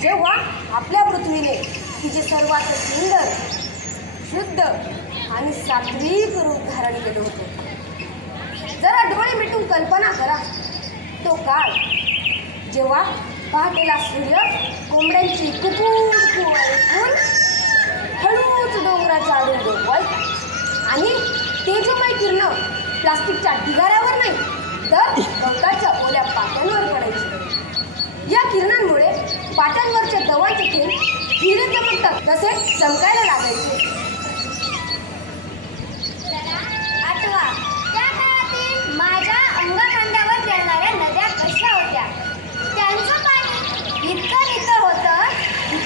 जेव्हा आपल्या पृथ्वीने तिचे सर्वात सुंदर शुद्ध आणि सात्विक रूप धारण केलं होतं. जरा डोळे मिटून कल्पना करा. तो काळ जेव्हा पहाटेला सूर्य कोंबड्यांची कुकूर ऐकून हळूच डोंगराच्या आडून डोकवायचा आणि तेजमय किरण प्लास्टिकच्या ढिगाऱ्यावर नाही तर गवताच्या ओल्या पाट्यांवर पडत या किरणांमुळे पाट्यांवरच्या दवाचे थेंब हिरे चमकतात तसे चमकायला लागायचे. आठवा. त्या काळातील माझ्या अंगखांद्यावर फिरणाऱ्या नद्या कशा होत्या? त्यांचं पाणी इतकं नितळ होतं की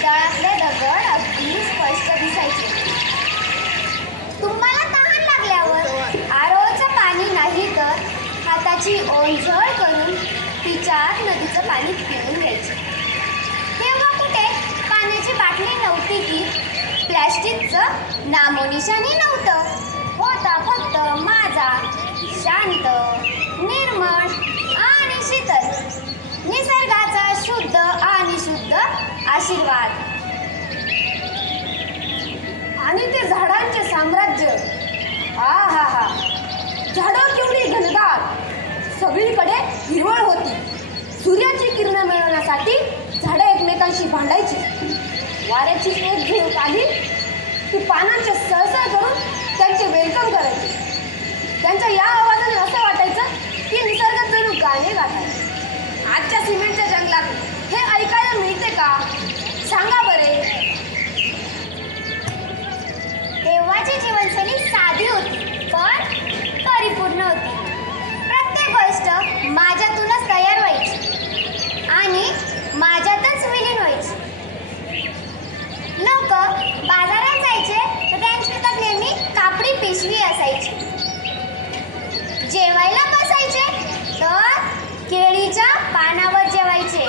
दगड अगदी स्पष्ट दिसायचे. तुम्हाला तहान लागल्यावर आरोचं पाणी नाही तर हाताची ओंजळ करून तिच्या नदीचं पाणी पिऊन घ्यायचे. तेव्हा कुठे पाण्याची बाटली नव्हती की प्लॅस्टिकचं नामोनिशाणी नव्हतं. होता फक्त माझा शांत निर्मळ आणि शीतल. निसर्गाचा शुद्ध आणि शुद्ध आशीर्वाद. आणि ते झाडांचे साम्राज्य. हा हा हा झाडं केवढी घनदाट. सगळीकडे हिरवळ होती. सूर्याची किरणं मिळवण्यासाठी झाडं एकमेकांशी भांडायची. वाऱ्याची एक झुळूक आली की पानांचे सळसळ करून त्यांचे वेलकम करायचे. त्यांच्या या आवाजाने असं वाटायचं की निसर्ग जणू गाणे गात आजच्या सिमेंटच्या जंगलात हे ऐकायला मिळते का? सांगा बरे. तेव्हाची जीवनशैली साधी होती पण परिपूर्ण होती. माझ्यातूनच तयार व्हायची. आणि माझ्यातच विलीन व्हायची. लोक बाजारात जायचे तर त्यांच्या हातात नेहमी कापडी पिशवी असायची. जेवायला बसायचे तर केळीच्या पानावर जेवायचे.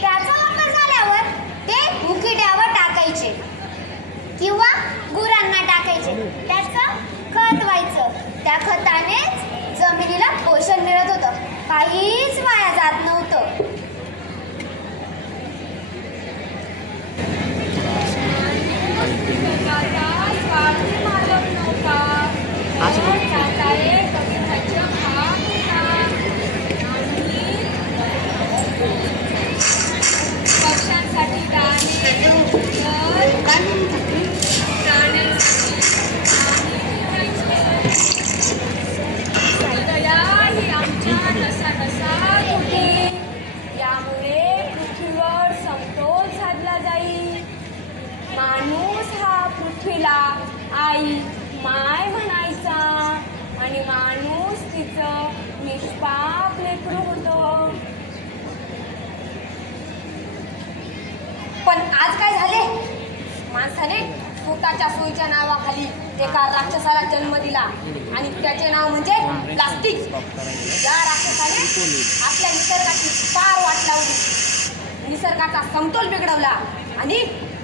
त्याचा वापर झाल्यावर ते मुकिट्यावर टाकायचे किंवा गुरांना टाकायचे. त्याचं खत व्हायचं. त्या खतानेच जमिनीला पोषण मिळत होतं. काहीच वाया जात नव्हतं. आज दाणे दया ही आमच्या नसा नसा होते यामुळे पृथ्वीवर समतोल साधला जाईल माणूस हा पृथ्वीला आई माय म्हणायचा आणि माणूस तिचं निष्पाप लेकरू होतं पण आज काय झाले माणसाने स्वतःच्या सोयीच्या नावाखाली एका राक्षसाला जन्म दिला आणि त्याचे नाव म्हणजे प्लास्टिक या राक्षसाने आपल्या निसर्गाची पार वाट लावली निसर्गाचा समतोल बिघडवला आणि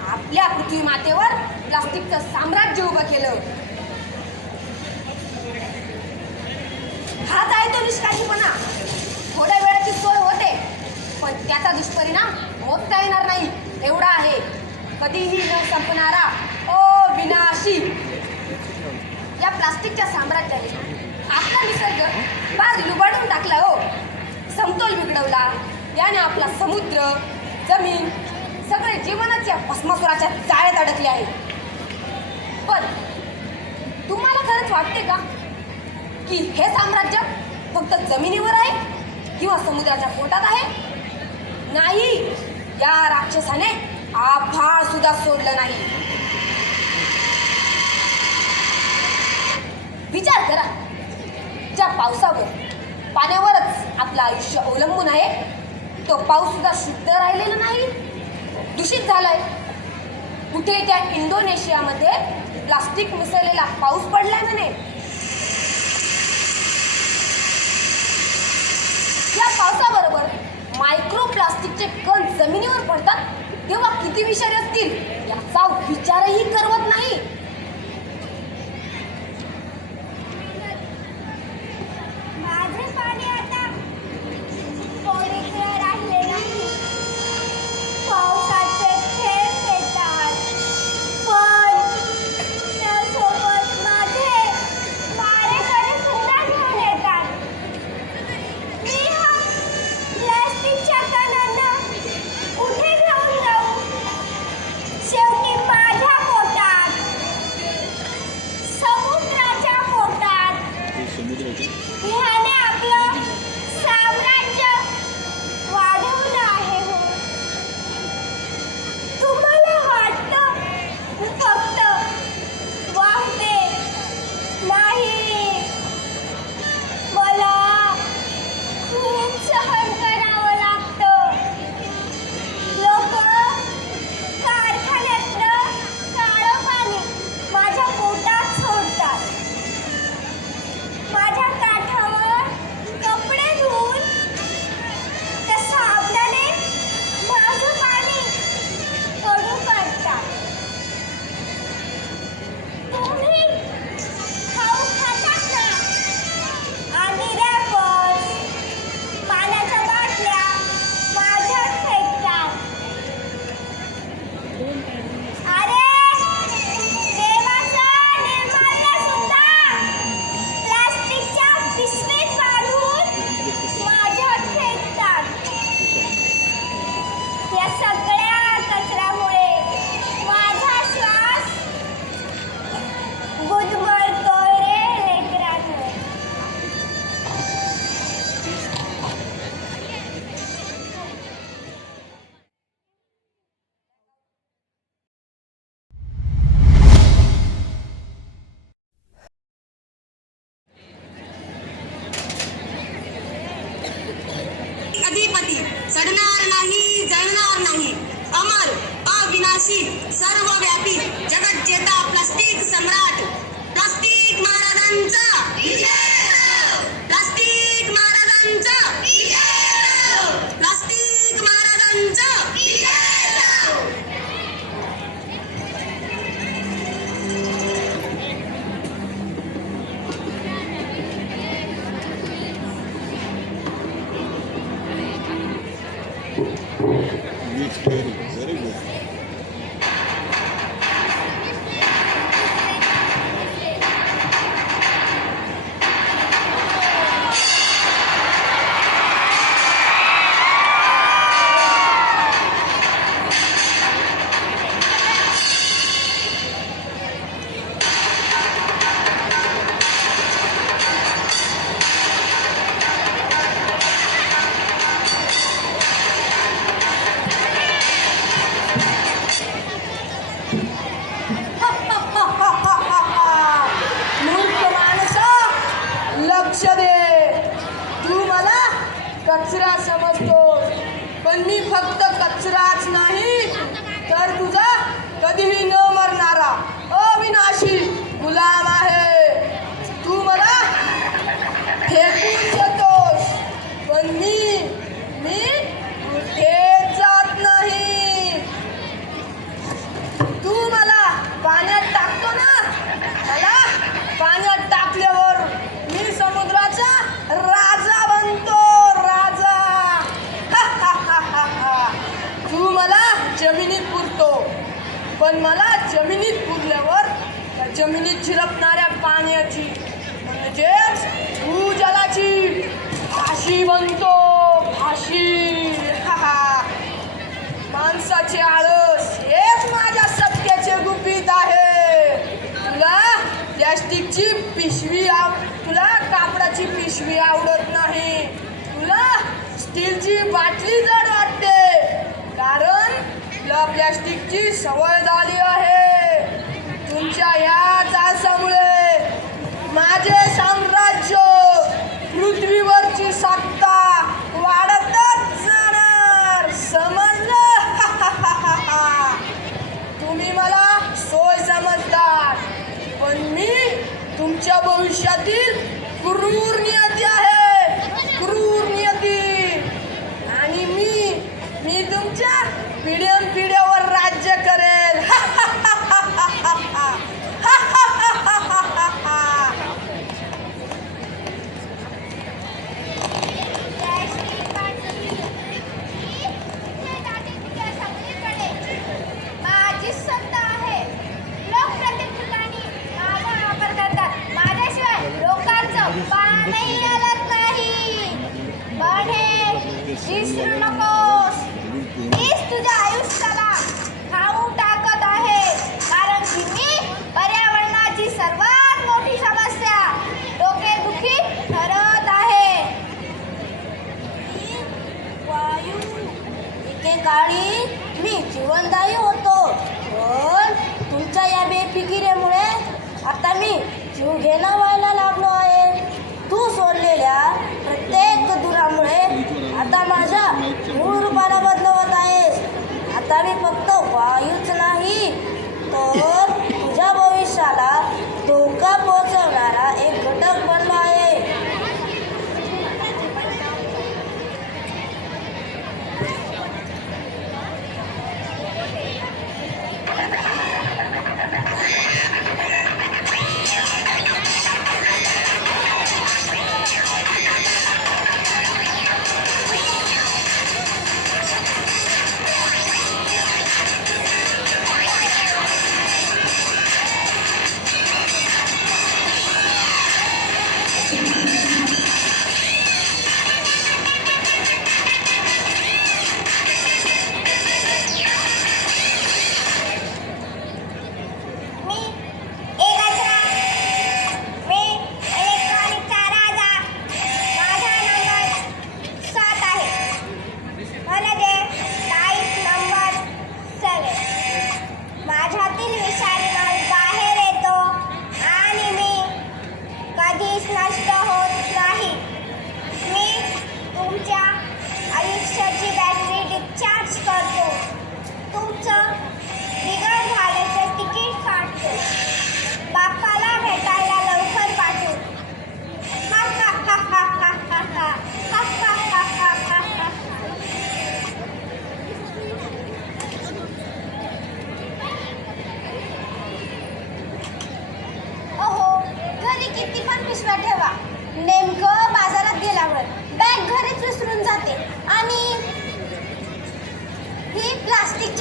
आपल्या पृथ्वी मातेवर प्लास्टिकचं साम्राज्य उभं केलं हाच थोड्या वेळाची सोय होते पण त्याचा दुष्परिणाम मोजता येणार नाही एवढा आहे. कधीही न संपणारा अविनाशी. या प्लास्टिकच्या साम्राज्याने आपला निसर्ग फार लुबाडून टाकला हो. समतोल बिघडवला. याने आपला समुद्र जमीन सगळे जीवनच या भस्मासुराच्या जाळ्यात अडकले आहे. पण तुम्हाला खरंच वाटते का की हे साम्राज्य फक्त जमिनीवर आहे किंवा समुद्राच्या पोटात आहे? नाही. या राक्षसाने आभाळ सुद्धा सोडलं नाही. विचार करा. ज्या पावसावर पाण्यावरच आपलं आयुष्य अवलंबून आहे तो पाऊस सुद्धा शुद्ध राहिलेला नाही? दूषित झालाय. कुठे त्या इंडोनेशियामध्ये प्लास्टिक मिसळलेला पाऊस पडलाय म्हणे या पावसाबरोबर मायक्रो प्लास्टिकचे कण जमिनीवर पडतात तेव्हा किती विषारी असतील याचा विचारही करवत नाही. लक्ष दे. तू मला कचरा समजतो पण मी फक्त कचराच नाही तर तुझा कधीही न मरणारा अविनाशी गुलाम आहे. तू मला फेकू पण मला जमिनीत पुरल्यावर त्या जमिनीत झिरपणाऱ्या पाण्याची म्हणजेच भूजलाची फाशी बनतो फाशी. माणसाचे आळस हेच माझ्या सत्याचे गुपित आहे. तुला प्लॅस्टिकची पिशवी आव तुला कापडाची पिशवी आवडत नाही. तुला स्टीलची बाटली जड वाटते. कारण या प्लॅस्टिकची सवय झाली आहे. तुमच्या या त्रासामुळे माझे साम्राज्य पृथ्वीवरची सत्ता वाढतच जाणार. समजलं? तुम्ही मला सोय समजदार पण मी तुमच्या भविष्यातील क्रूर नियती आहे. क्रूर नियती. आणि मी मी तुमच्या पिढ्यान पिढ्यावर राज्य करेल.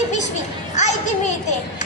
पिशवी आई ती मिळते.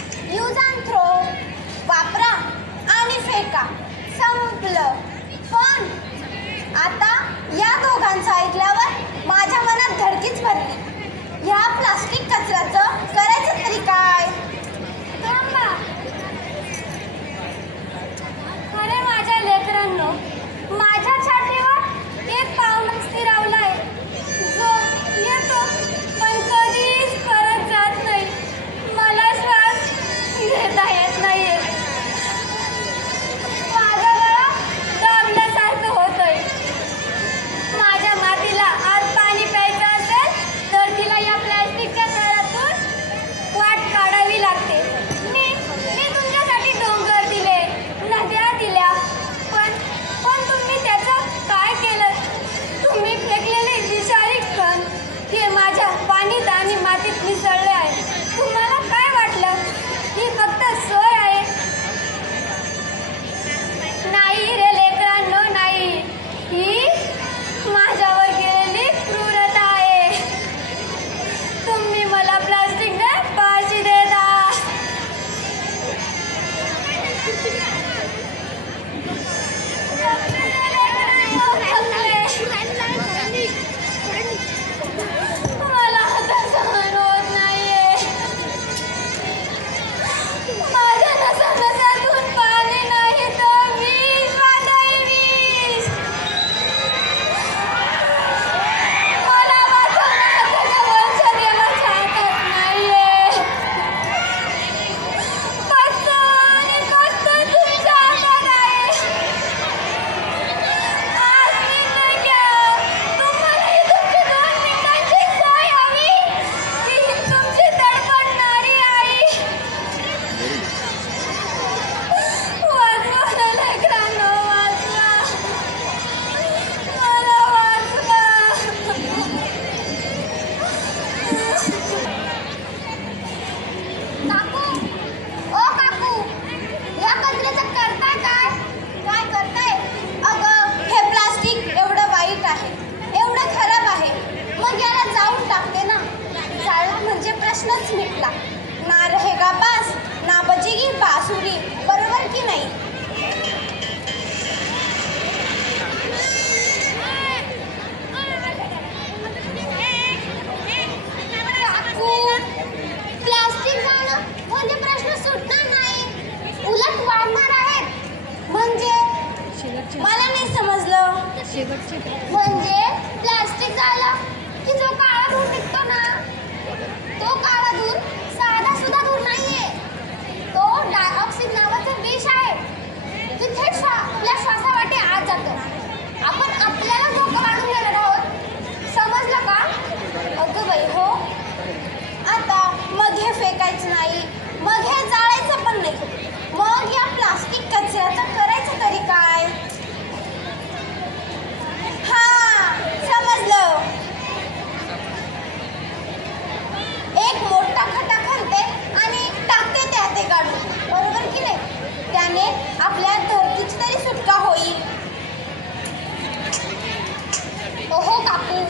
म्हणजे प्लास्टिक झाला की जो काळा धूर निघतो ना तो काळा धूर साधा सुद्धा धूर नाहीये. तो डायऑक्सिड नावाचं विष आहे. ते थेट श्वा आपल्या श्वासावाटे आत जातं. आपण आपल्याला धोका वाढून घेणार आहोत. समजलं का? अगं बाई हो. आता मग हे फेकायचं नाही मग हे जाळायचं पण नाही. मग या प्लास्टिक कचऱ्याचं करायचं तरी काय हा समजलं एक मोठा खड्डा खणते आणि टाकते त्यात ते काढून बरोबर की नाही त्याने आपल्या धरतीची तरी सुटका होईल ओहो काकू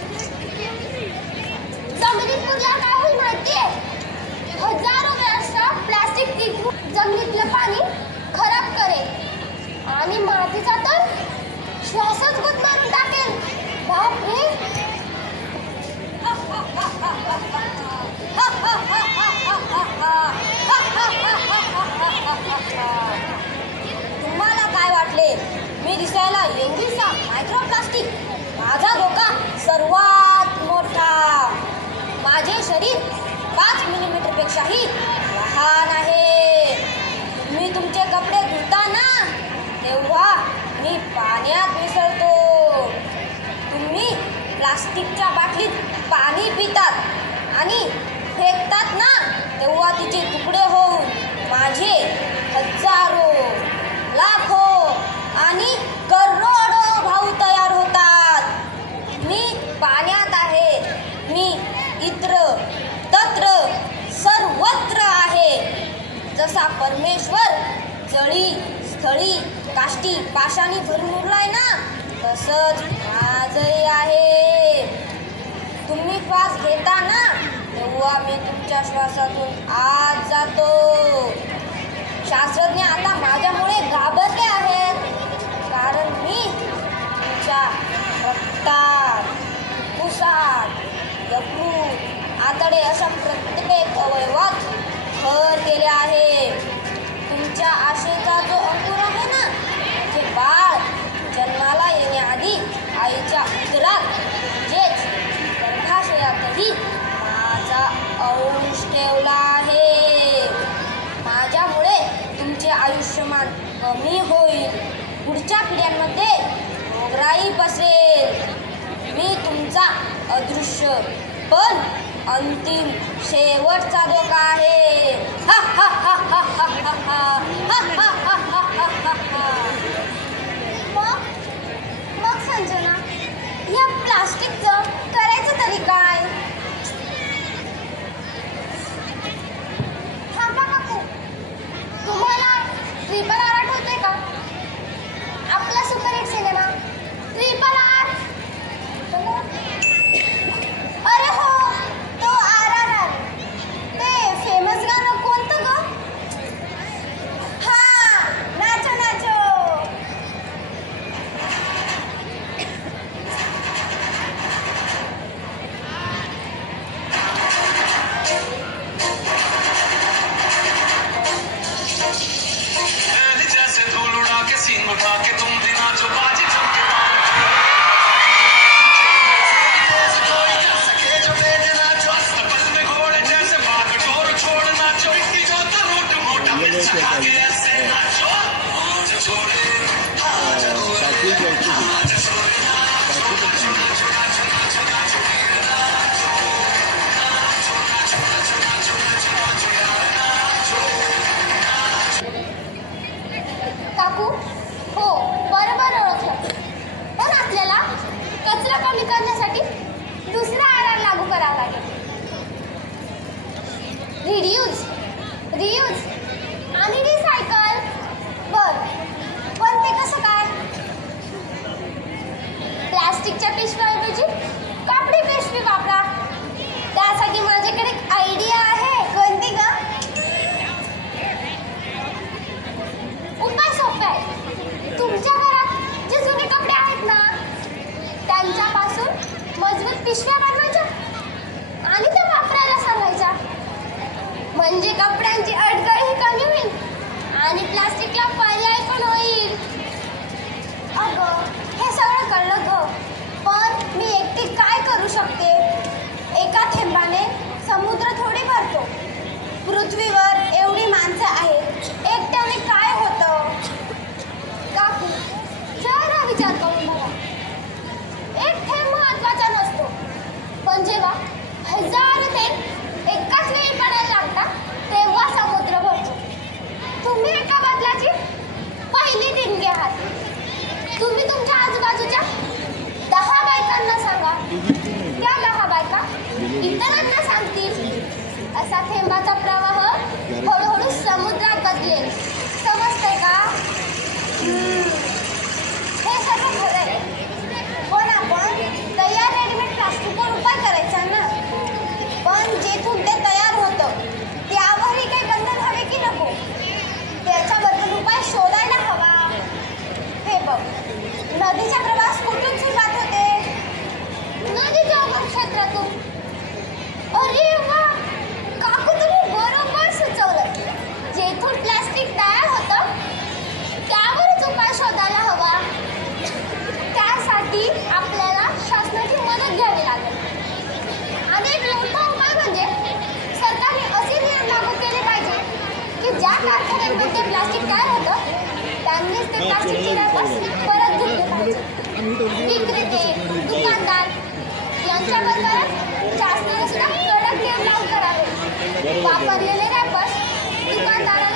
जमिनीत मुरल्यावर काय होईल माहितीये हजारो वर्ष प्लास्टिक टिकून जमिनीतलं पाणी खराब करेल. आणि मातीचा तर श्वासच गुदमरून टाकेल. बापरे तुम्हाला काय वाटले? मी दिसायला एवढीसा मायक्रोप्लास्टिक माझा धोका सर्वात मोठा. माझे शरीर पाच मिलीमीटरपेक्षाही लहान आहे मी तुमचे कपडे धुता ना तेव्हा मी पाण्यात मिसळतो तुम्ही प्लास्टिकच्या बाटलीत पाणी पितात आणि फेकतात ना तेव्हा तिचे तुकडे होऊन माझे हजारो लाखो आणि करोडो भाऊ तयार होतात. मी पाण्यात आहे मी इत्र तत्र सर्वत्र आहे. जसा परमेश्वर जळी स्थळी काष्टी पाशाणी भरून उरलाय ना तसंच माझही आहे. तुम्ही श्वास घेता ना तेव्हा मी तुमच्या श्वासातून आत जातो. शास्त्रज्ञ आता माझ्यामुळे घाबरले आहेत कारण मी तुमच्या रक्तात कुसात यकृत आतडे अशा प्रत्येक अवयवात भर केले आहे. तुमच्या आशेचा जो अंकुर आहे ना ते बाळ जन्माला येण्याआधी आईच्या उदरात म्हणजेच गर्भाशयातही माझा अंश ठेवला आहे. माझ्यामुळे तुमचे आयुष्यमान कमी होईल. पुढच्या पिढ्यांमध्ये रोगराई पसरेल मी तुमचा अदृश्य पण अंतिम शेवटचा धोका आहे. हा हा हा हा हा हा हा हा हा हा हा हा हा मग मग संजना या प्लास्टिकचं करायचं तरी काय? थांबा काकू तुम्हाला ट्रिपल आर आठवतोय का? आपला super hit cinema triple R प्रेमाचा प्रवाह हळूहळू समुद्रात बदलेल समजते का हे सर्व खरंय पण आपण तयार रेडीमेड प्लास्टिकवर उपाय करायचा ना? पण जेथून ते तयार होतं त्यावरही काही बंधन हवे की नको? त्याच्याबद्दल उपाय शोधायला हवा. हे बघ नदीच्या ते प्लास्टिक काय होतं? त्यांनीच ते प्लास्टिकचे वापस परत घेतले पाहिजे. विक्रेते दुकानदार यांच्याबरोबरच शासनाने सुद्धा कडक नियम लागू करावे. वापरलेले रॅपर्स दुकानदारांना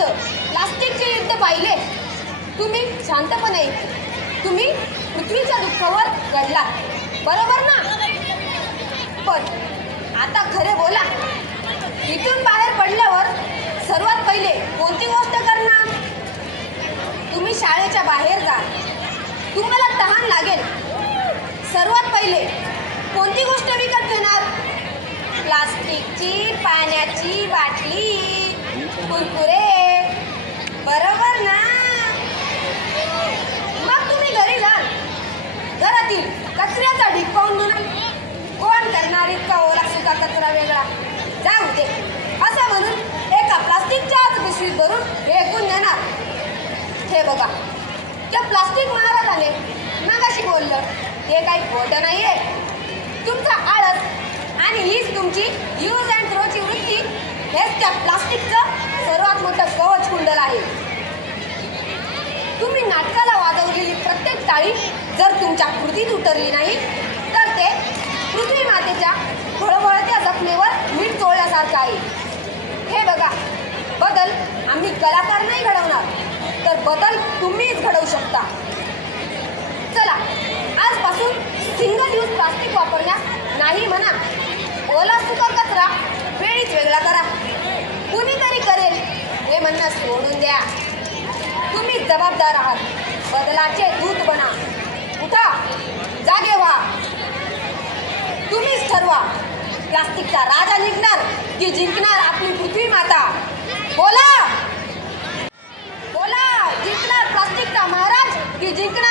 युद्ध प्लास्टिकचे युद्ध पाहिले. तुम्ही शांतपणे तुम्ही पृथ्वीच्या दुःखावर घडला बरोबर ना? पण आता खरे बोला. इथून बाहेर पडल्यावर सर्वात पहिले कोणती गोष्ट करणार? तुम्ही शाळेच्या बाहेर जा. तुम्हाला तहान लागेल. सर्वात पहिले कोणती गोष्ट विकत घेणार? प्लास्टिकची पाण्याची बाटली. कुरकुरे बरोबर ना? मग तुम्ही घरी जा घरातील कचऱ्याचा ढीक पाहून कोण करणार इतका ओला सुद्धा कचरा वेगळा? जाऊ दे. असं म्हणून एका प्लास्टिकच्याच पिशवीत भरून फेकून देणार हे बघा त्या प्लास्टिक महाराजाने मगाशी बोललं. ते काही खोटं नाही आहे तुमचा आळस आणि हीच तुमची यूज अँड थ्रोची वृत्ती हेच त्या प्लास्टिकचं सर्वात मोठं कवच कुंडल आहे. तुम्ही नाटकाला वाजवलेली प्रत्येक टाळी जर तुमच्या कृतीत उतरली नाही तर ते पृथ्वी मातेच्या फळफळत्या जखमेवर मीठ चोळल्यासारखं आहे. हे बघा बदल आम्ही कलाकार नाही घडवणार तर बदल तुम्हीच घडवू शकता. चला आजपासून सिंगल यूज प्लास्टिक वापरण्यास नाही म्हणा ओला सुका कचरा वेळीच वेगळा करा. कुणीतरी करेल. हे म्हणणं सोडून द्या. तुम्ही जबाबदार आहात. बदलाचे दूत बना. उठा. जागे व्हा. तुम्हीच ठरवा. प्लास्टिकचा राजा निघणार की जिंकणार आपली पृथ्वी माता? बोला. बोला. जिंकणार प्लास्टिकचा महाराज की जिंकणार